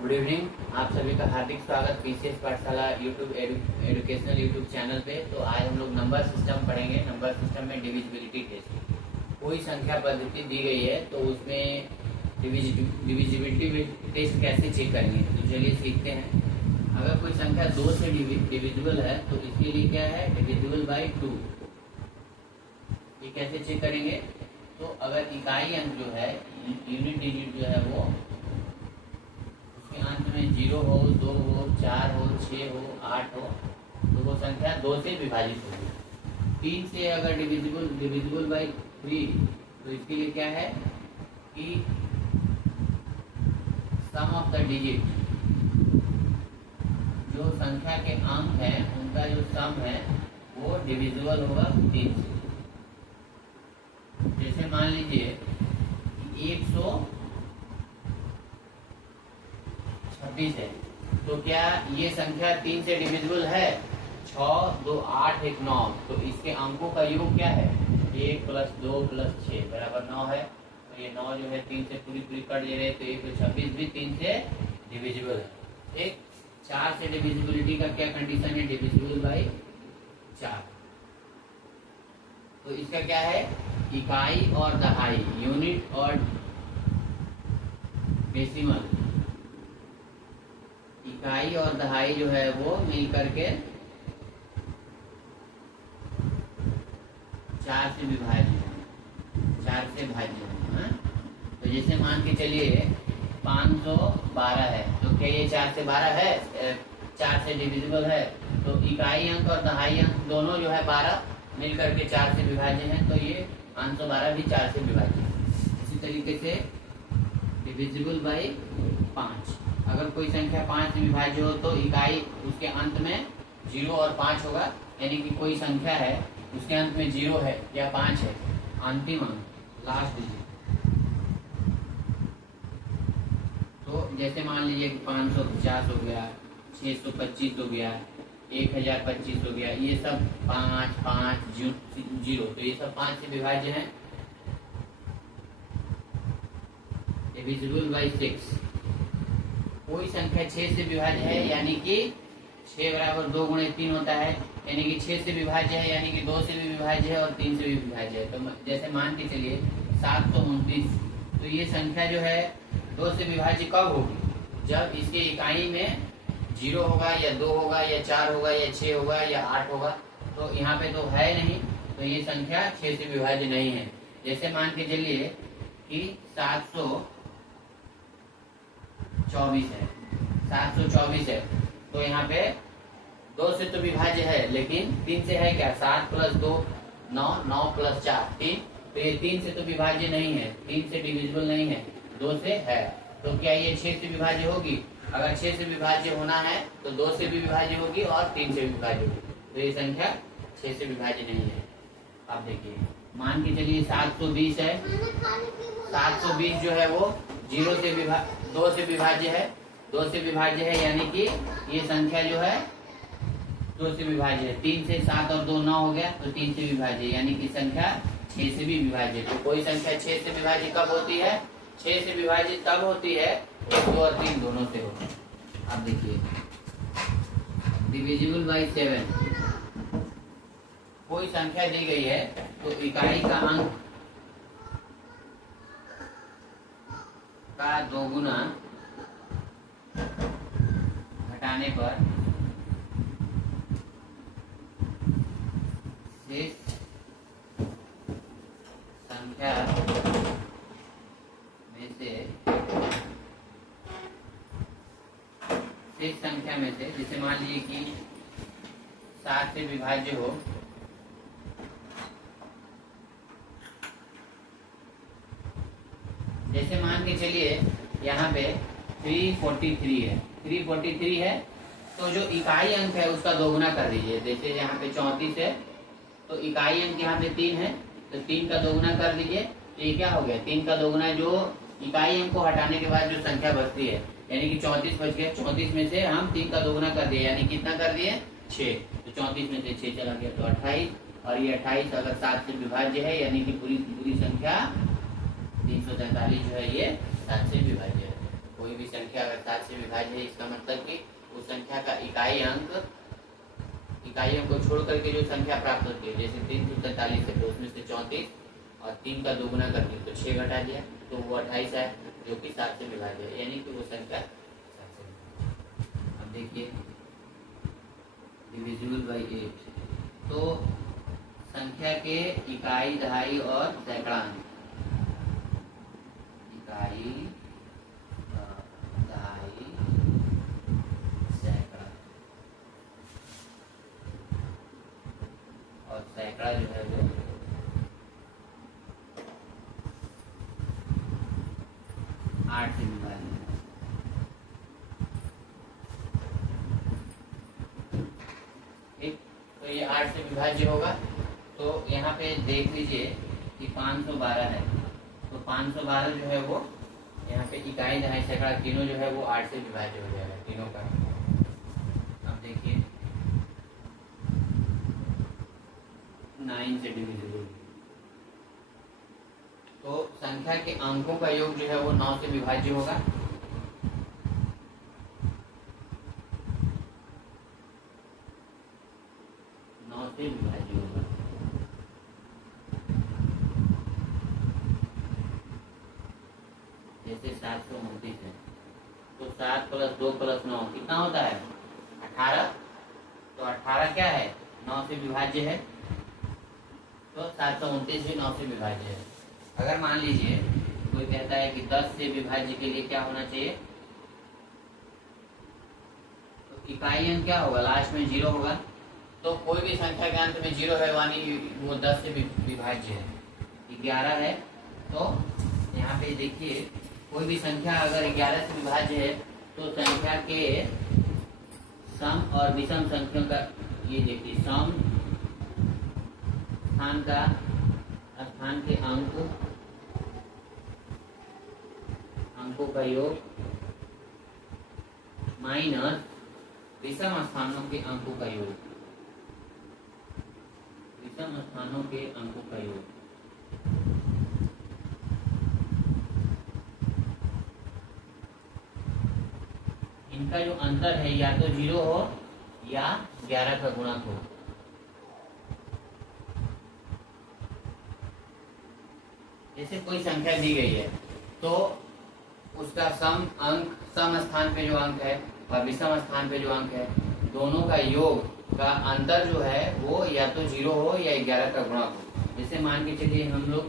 Good evening. आप सभी का हार्दिक स्वागत पीसीएस पाठशाला यूट्यूब एजुकेशनल यूट्यूब चैनल पे। तो आज हम लोग नंबर सिस्टम पढ़ेंगे। नंबर सिस्टम में डिविजिबिलिटी टेस्ट, कोई संख्या पद्धति दी गई है तो उसमें डिविजिबिलिटी टेस्ट कैसे चेक करेंगे। तो चलिए सीखते हैं। अगर कोई संख्या 2 से डिविजिबल है तो इसके लिए क्या है, डिविजिबल बाई 2। ये कैसे चेक करेंगे, तो अगर इकाई अंक जो है, यूनिट डिजिट जो है वो उसके अंत में 0 हो, 2 हो, 4 हो, 6 हो, 8 हो तो वो संख्या 2 से विभाजित होगी। 3 से अगर डिविजिबल बाई 3 तो इसके लिए क्या है कि सम ऑफ द डिजिट, जो संख्या के अंक है उनका जो सम है वो डिविजिबल होगा 3 से। जैसे मान लीजिए 126 है तो क्या ये संख्या 3 से डिविजिबल है? 6, 2, 8, 1, 9। तो इसके अंकों का योग क्या है? 1 + 2 + 6 बराबर 9 है। तो ये 9 जो है 3 से पूरी कट ले रहे, तो 126 भी 3 से डिविजिबल है। ठीक। 4 से डिविजिबिलिटी का क्या कंडीशन है? Divisible by 4। तो इसका क्या है, इकाई और दहाई, यूनिट और डेसिमल, इकाई और दहाई जो है वो मिल करके 4 से विभाज्य, 4 से भाज्य है। तो जैसे मान के चलिए 512 है तो क्या ये 4 से 12 है? 4 से डिविजिबल है। तो इकाई अंक और दहाई अंक दोनों जो है 12 मिल करके 4 से विभाज्य है, तो ये 512 भी 4 से विभाज्य है। इसी तरीके से डिविजिबल बाई 5। अगर कोई संख्या 5 से विभाज्य हो तो इकाई उसके अंत में 0 और 5 होगा, यानी कि कोई संख्या है उसके अंत में 0 है या 5 है, अंतिम अंक, लास्ट डिजिट। तो जैसे मान लीजिए कि 550 हो गया, 625 हो गया, 1025 हो गया, ये सब 5, 5, 0, तो ये सब 5 से विभाज्य है। Divisible by 6। कोई संख्या 6 से विभाज्य है, यानी कि 6 बराबर 2 × 3 होता है, यानी कि 6 से विभाज्य है, यानी कि 2 से भी विभाज्य है और 3 से भी विभाज्य है। तो जैसे मान के चलिए 729, तो ये संख्या जो है 2 से विभाज्य कब होगी? जब इसके इकाई में 0 होगा या 2 होगा या 4 होगा या 6 होगा या 8 होगा। तो यहाँ पे तो है नहीं, तो ये संख्या 6 से विभाज्य नहीं है। जैसे मान के चलिए कि 724 है, 724 है तो यहाँ पे 2 से तो विभाज्य है, लेकिन 3 से है क्या? 7 + 2 9, 9 + 4 3। तो ये 3 से तो विभाज्य नहीं है, 3 से डिविजिबल नहीं है, 2 से है। तो क्या ये 6 से विभाज्य होगी? अगर 6 से विभाज्य होना है तो 2 से भी विभाज्य होगी और 3 से भी विभाज्य होगी। तो ये संख्या 6 से विभाज्य नहीं है। आप देखिए, मान के चलिए 720 है, 720 जो है वो 2 से विभाज्य है, 2 से विभाज्य है, यानी कि ये संख्या जो है 2 से विभाज्य है। 3 से 7 और 2 9 हो गया, तो 3 से विभाज्य, यानी कि संख्या 6 से भी विभाज्य। तो कोई संख्या 6 से विभाज्य कब होती है? 6 से विभाजित तब होती है 1, 2 और 3 दोनों से होती है। आप देखिए, डिविजिबल बाई 7। कोई संख्या दी गई है तो इकाई का अंक का 2 गुना घटाने पर शेष संख्या में से जैसे मान लीजिए कि 7 से विभाज्य हो, जैसे मान के चलिए यहाँ पे 343 है, 343 है तो जो इकाई अंक है उसका 2 गुना कर दीजिए। जैसे यहाँ पे 34 है तो इकाई अंक यहाँ पे 3 है, तो 3 का 2 गुना कर दीजिए। तो ये क्या हो गया? 3 का 2 गुना, जो इकाई अंक को हटाने के बाद जो संख्या बचती है, यानी कि 34 बच गया। 34 में से हम 3 का 2 गुना कर दिए, यानी कितना कर दिए? 6। तो 34 में से 6 चला गया तो 28, और ये 28 अगर 7 से विभाज्य है, यानी कि पूरी संख्या 343 जो है ये 7 से विभाज्य है। कोई भी संख्या संख्या अगर 7 से विभाज्य है, इसका मतलब कि उस संख्या का इकाइयों को छोड़ करके जो संख्या प्राप्त होती है, जैसे 343 है तो उसमें से 34 और 3 का दोगुना कर दिया तो 6 घटा दिया तो वो 28 है, जो कि 7 से विभाज्य है, यानी कि वो संख्या 7 से विभाज्य। अब देखिए डिविजिबल बाई 8, तो संख्या के इकाई, दहाई और सैकड़ांक, इकाई, दहाई, सैकड़ा, और सैकड़ा जो है वो 8 से विभाजित है। ठीक, तो ये 8 से विभाज्य होगा। तो यहाँ पे देख लीजिए कि 512 है, तो 512 जो है वो यहाँ पे इकाई, दहाई, सैकड़ा तीनों जो है वो 8 से विभाज्य हो जाएगा तीनों का। अब देखिए 9 से डिविजिबल, तो संख्या के अंकों का योग जो है वो 9 से विभाज्य होगा। विभाज्य होगा। जैसे 729 है तो 7 + 2 + 9 कितना होता है 18, तो 18 क्या है 9 से विभाज्य है, तो 729 भी 9 से विभाज्य है। अगर मान लीजिए कोई कहता है कि 10 से विभाज्य के लिए क्या होना चाहिए, तो इकाई अंक क्या होगा, लास्ट में 0 होगा, तो कोई भी संख्या के अंत में 0 है यानी वो 10 से विभाज्य है। 11 है तो यहाँ पे देखिए कोई भी संख्या अगर 11 से विभाज्य है तो संख्या के सम और विषम संख्याओं का, ये देखिए सम स्थान के अंकों का योग माइनस विषम स्थानों के अंकों का योग, विषम स्थानों के अंकों का योग। इनका जो अंतर है या तो 0 हो या 11 का गुणक हो। जैसे कोई संख्या दी गई है तो उसका सम स्थान पे जो अंक है और विषम स्थान पे जो अंक है, दोनों का योग का अंतर जो है वो या तो 0 हो या 11 का गुणक हो। जैसे मान के चलिए हम लोग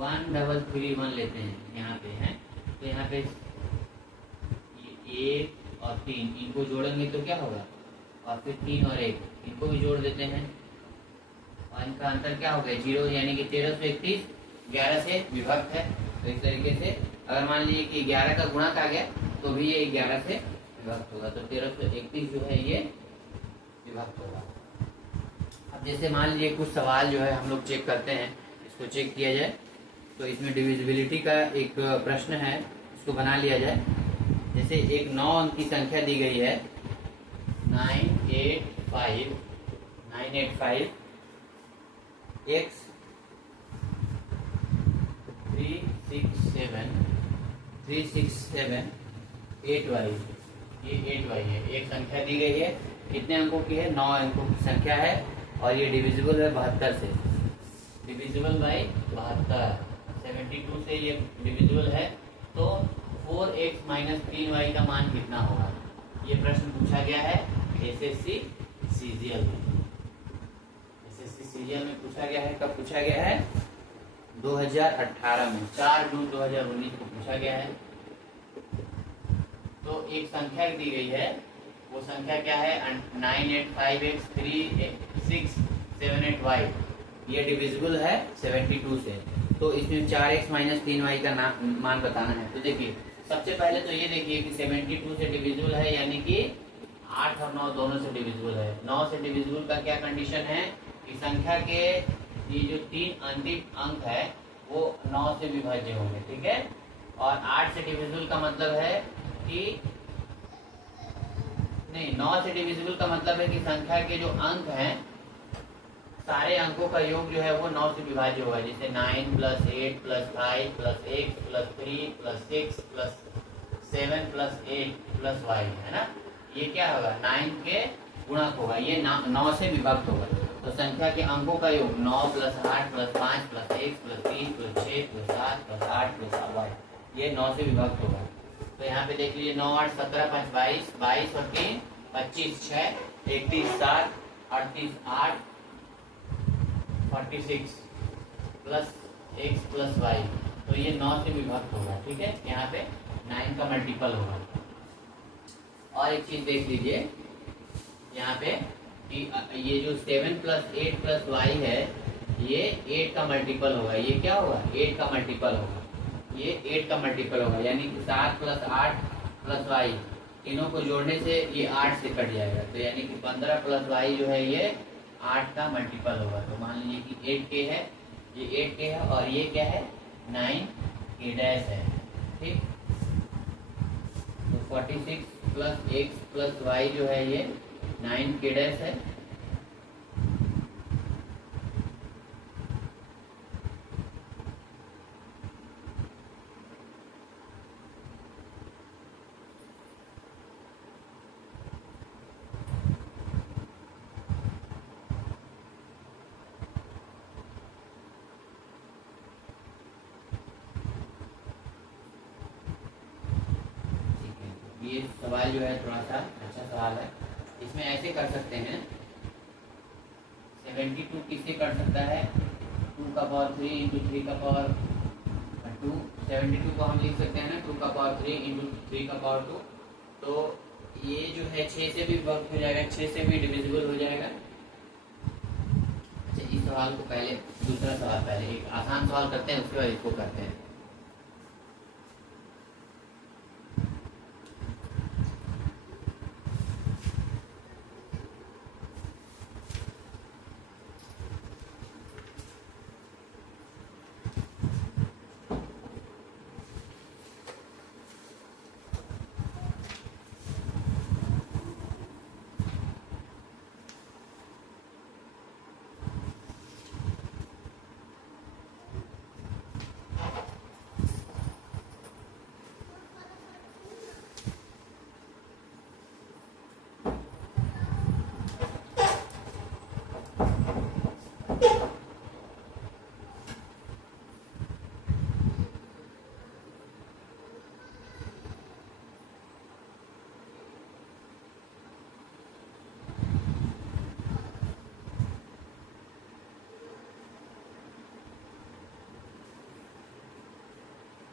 1331 लेते हैं, यहाँ पे है तो यहाँ पे 1 और 3 इनको जोड़ेंगे तो क्या होगा, और फिर 3 और 1 इनको भी जोड़ देते हैं और इनका अंतर क्या हो गया 0, यानी कि 1331 11 से विभक्त है। तो इस तरीके से अगर मान लीजिए कि 11 का गुणक आ गया तो भी ये 11 से विभक्त होगा, तो 1331 जो है ये विभक्त होगा। अब जैसे मान लीजिए कुछ सवाल जो है हम लोग चेक करते हैं, इसको चेक किया जाए, तो इसमें डिविजिबिलिटी का एक प्रश्न है, इसको बना लिया जाए। जैसे एक 9 अंक की संख्या दी गई है 985 x 367 8y, ये 8y है। एक संख्या दी गई है, कितने अंकों की है 9 अंकों की संख्या है और ये डिविजिबल है 72 से, डिविजिबल बाई 72, 72 से ये डिविजिबल है। तो 4x - 3y का मान कितना होगा, ये प्रश्न पूछा गया है एसएससी सीजीएल में। एसएससी सीजीएल में पूछा गया है, कब पूछा गया है 2018 में, 4 जून 2019 को पूछा गया है। तो एक संख्या दी गई है, वो संख्या क्या है 985x 3678y, ये डिविजिबल है 72 से। तो इसमें 4x - 3y का मान बताना है। तो देखिए सबसे पहले तो ये देखिए कि 72 से डिविजिबल है, यानी कि 8 और 9 दोनों से डिविजिबल है। 9 से डिविजिबल का क्या कंडीशन है कि संख्या के ये जो 3 अंतिम अंक है वो 9 से विभाज्य होंगे, ठीक है। और 8 से डिविजिबल का मतलब है कि नहीं, 9 से डिविजिबल का मतलब है कि संख्या के जो अंक हैं सारे अंकों का योग जो है वो 9 से विभाज्य होगा। जैसे 9 + 8 + 5 + x + 3 + 6 + 7 प्लस 8 प्लस वाई है ना, ये क्या होगा 9 के गुणक होगा, ये 9 से विभक्त होगा। तो संख्या के अंकों का योग 9 plus 8 plus 5 plus 1 plus 3 plus 6 plus 7 plus 8 plus y, ये 9 से विभक्त होगा। तो यहाँ पे देख लीजिए 9 8 17 5 22, 22 और 3 25, 6 31 7 38 8 46 प्लस x प्लस वाई, तो ये 9 से विभक्त होगा। ठीक है, यहाँ पे 9 का मल्टीपल होगा। और एक चीज देख लीजिए यहाँ पे कि ये जो 7 प्लस 8 प्लस वाई है, ये 8 का मल्टीपल होगा। ये क्या होगा 8 का मल्टीपल होगा, ये 8 का मल्टीपल होगा, यानी कि 7 प्लस 8 प्लस वाई, तीनों को जोड़ने से ये 8 से कट जाएगा। तो यानी कि 15 प्लस वाई जो है ये 8 का मल्टीपल होगा। तो मान लीजिए कि 8k है, ये 8k है, और ये क्या है 9k डैश है। ठीक, तो 46 प्लस x प्लस वाई जो है ये 9k डैश है। ये सवाल जो है थोड़ा सा अच्छा सवाल है। इसमें ऐसे कर सकते हैं, 72 किससे कर सकता है 2 का पावर 3 इंटू 3 का पावर 2, 72 को हम लिख सकते हैं ना 2 का पावर 3 इंटू 3 का पावर 2। तो ये जो है 6 से भी विभक्त हो जाएगा, 6 से भी डिविजिबल हो जाएगा। अच्छा, इस सवाल को पहले, दूसरा सवाल पहले, एक आसान सवाल करते हैं, उसके बाद इसको करते हैं।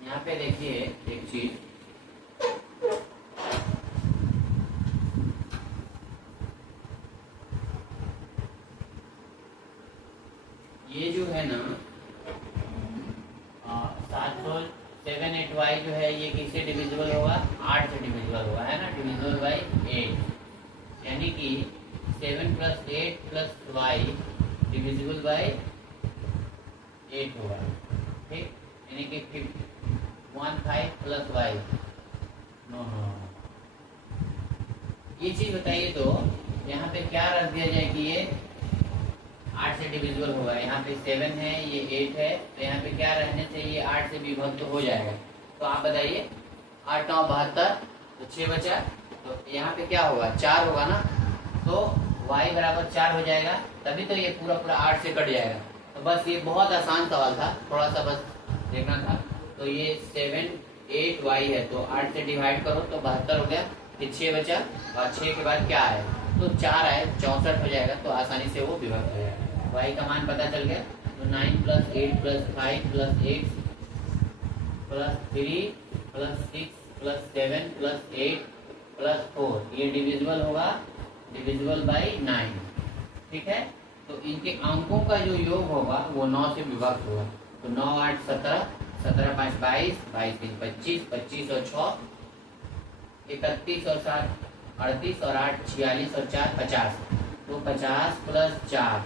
यहाँ पे देखिए एक चीज, ये जो है ना 778y जो है ये किससे डिविजिबल होगा 8 से डिविजिबल होगा, है ना, डिविजिबल बाई 8, यानी कि 7 plus 8 plus y divisible by 8 होगा। ठीक, यानी कि 15 प्लस वाई, नो नो, ये चीज बताइए। तो यहाँ पे क्या रख दिया जाए कि ये 8 से डिविजिबल होगा, यहाँ पे 7 है, ये 8 है, तो यहाँ पे क्या रहने से ये 8 से विभक्त तो हो जाएगा। तो आप बताइए 8 9 72, तो 6 बचा, तो यहाँ पे क्या होगा 4 होगा ना, तो y बराबर 4 हो जाएगा, तभी तो ये पूरा पूरा 8 से कट जाएगा। तो बस ये बहुत आसान सवाल था, थोड़ा सा बस देखना था। तो ये 7 8y है, तो 8 से डिवाइड करो तो 72 हो गया, फिर 6 बचा, और 6 के बाद क्या है तो 4 है, 64 हो जाएगा। तो आसानी से वो विभक्त हो जाएगा। y का मान पता चल गया। तो 9 plus 8 plus 5 plus 8 plus 3 plus 6 plus 7 plus 8 plus 4, ये डिविजिबल होगा, डिविजिबल बाई 9। ठीक है, तो इनके अंकों का जो योग होगा वो 9 से विभक्त होगा। तो 9 8 17, 17 5 22, 22 3 25, 25 और 6 31 और 7 38 और 8 46 और 4 50। तो 50 प्लस 4,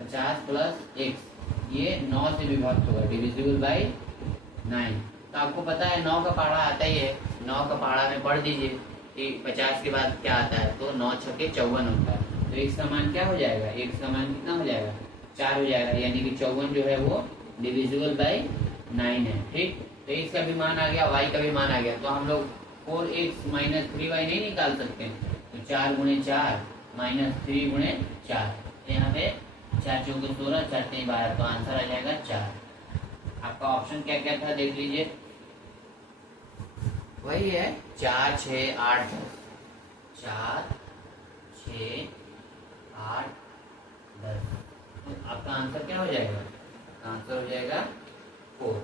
50 प्लस x, ये 9 से विभक्त होगा, डिविजिबल बाई 9। तो आपको पता है 9 का पहाड़ा आता ही है, 9 का पहाड़ा में पढ़ दीजिए कि 50 के बाद क्या आता है, तो 9 छक्के 54 होता है। तो x का मान क्या हो जाएगा, x का मान कितना हो जाएगा 4 हो जाएगा, यानी कि 54 जो है वो डिविजिबल बाई 9 है। ठीक, तो x का भी मान आ गया, y का भी मान आ गया। तो हम लोग 4x माइनस 3y नहीं निकाल सकते, तो 4 गुणे 4 माइनस 3 गुणे 4, तो यहाँ पे 4 चौके 16, 4 3 12, तो आंसर आ जाएगा 4। आपका ऑप्शन क्या क्या था देख लीजिए, वही है 4 6 8 10, 4 6 8 10, तो आपका आंसर क्या हो जाएगा, आंसर हो जाएगा 4।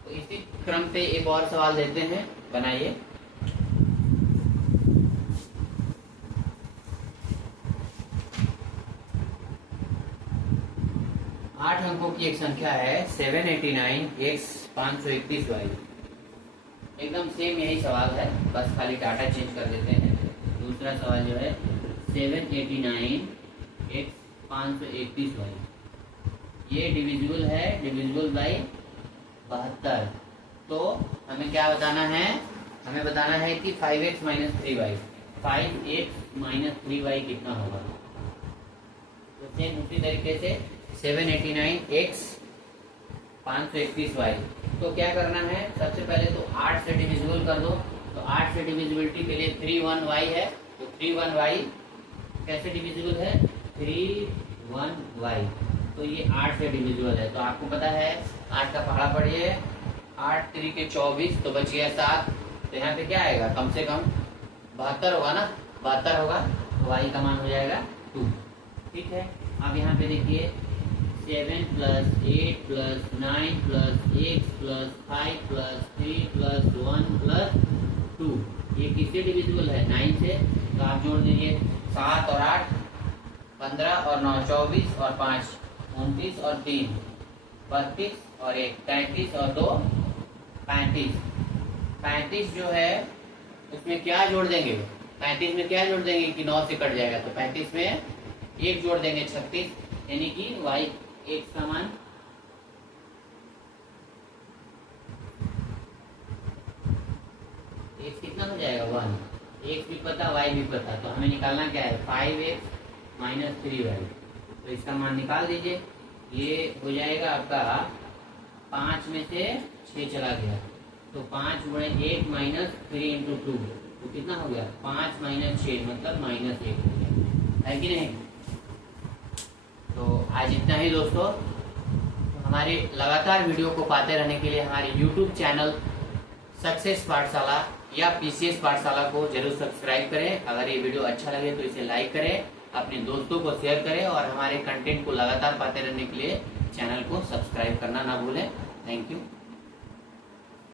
तो इसी क्रम पे एक और सवाल देते हैं, बनाइए। आठ अंकों की एक संख्या है 789x 531y। एकदम सेम यही सवाल है, बस खाली डाटा चेंज कर देते हैं। दूसरा सवाल जो है 789x 531y, ये डिविजिबल है, डिविजिबल बाई 72। तो हमें क्या बताना है, हमें बताना है कि 5x minus 3y, 5x minus 3y कितना होगा। तो सेम उसी तरीके से 789x 531y, तो क्या करना है, सबसे पहले तो 8 से डिविजिबल कर दो। तो 8 से डिविजिबिलिटी के लिए 31y है, तो 31y कैसे डिविजिबल है, 31y, तो ये 8 से डिविजिबल है। तो आपको पता है 8 का पहाड़ा पढ़िए, 8 3 के 24, तो बच गया 7, तो यहाँ पे क्या आएगा, कम से कम 72 होगा ना, 72 होगा, तो y का मान हो जाएगा 2। ठीक है, अब यहाँ पे देखिए 7 plus 8 plus 9 plus x plus 5 plus 3 plus 1 plus 2, ये किससे डिविजिबल है, 9 से। तो आप जोड़ दीजिए 7 और 8 15 और 9 24 और 5 29 और 3 32 और 1 33 और 2 35। 35 जो है उसमें क्या जोड़ देंगे, 35 में क्या जोड़ देंगे कि 9 से कट जाएगा, तो 35 में 1 जोड़ देंगे 36, यानी कि y x का मान x कितना हो जाएगा 1, x भी पता y भी पता, तो हमें निकालना क्या है 5x माइनस 3y, तो इसका मान निकाल दीजिए। ये हो जाएगा आपका 5 में से 6 चला गया, तो 5 गुणे 1 माइनस 3 इंटू 2, तो कितना हो गया 5 माइनस 6 मतलब माइनस 1 हो गया, है कि नहीं। तो आज इतना ही दोस्तों। हमारी लगातार वीडियो को पाते रहने के लिए हमारे YouTube चैनल सक्सेस पाठशाला या PCS पाठशाला को जरूर सब्सक्राइब करें। अगर ये वीडियो अच्छा लगे तो इसे लाइक करें, अपने दोस्तों को शेयर करें और हमारे कंटेंट को लगातार पाते रहने के लिए चैनल को सब्सक्राइब करना ना भूलें। Thank you.